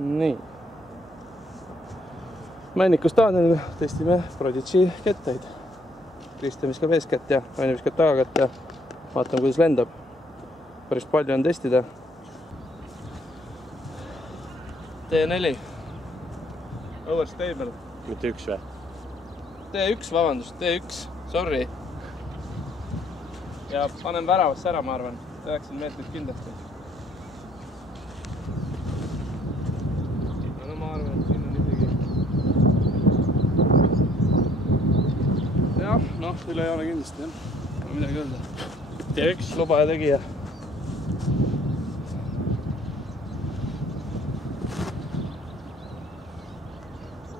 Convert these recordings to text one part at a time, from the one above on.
Nii. Männiku staadionil testime Prodigy kettaid. Kristjan viskab eeskätt ja Aine viskab tagakätt ja vaatame, kuidas lendab. Päris palju on testida. T4. Overstable. Mitte üks või? T1, vabandust, T1. Sorry. Ja panen väravasse ära, ma arvan. 90 meetrit kindlasti. No ma arvan, et siin on isegi... Jah, noh, üle ei ole kindlasti, jah. Ma midagi öelda. T1 luba ja tegija.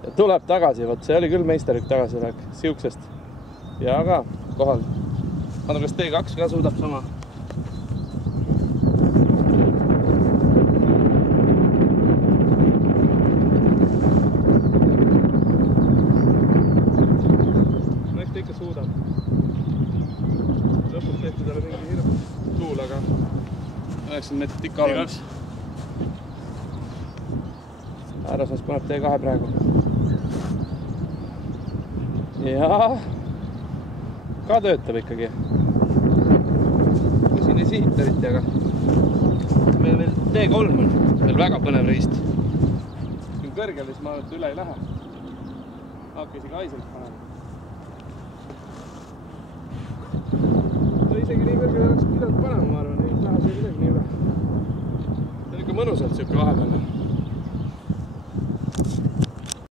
Ja tuleb tagasi, võt see oli küll meisterlik tagasilek, siuksest. Ja ka kohal. Vaata, kas T2 ka suudab sama. No eks ta ikka suudab. Lõpus tehti talle mingi hirmus tuul, aga 90 meetrit ikka olemas. Äärasas paneb T2 praegu. Ja ka töötab ikkagi. Siin ei sihita eriti, aga meil veel T3 on veel väga põnev reist. Kui kõrgel, siis ma arvan, et üle ei lähe. Hakka isegi aiselt panema. No isegi nii kõrgel oleks pidanud panema, ma arvan, ei lähe see kuidagi nii üle. See on ikka mõnusalt siuke vahepeal.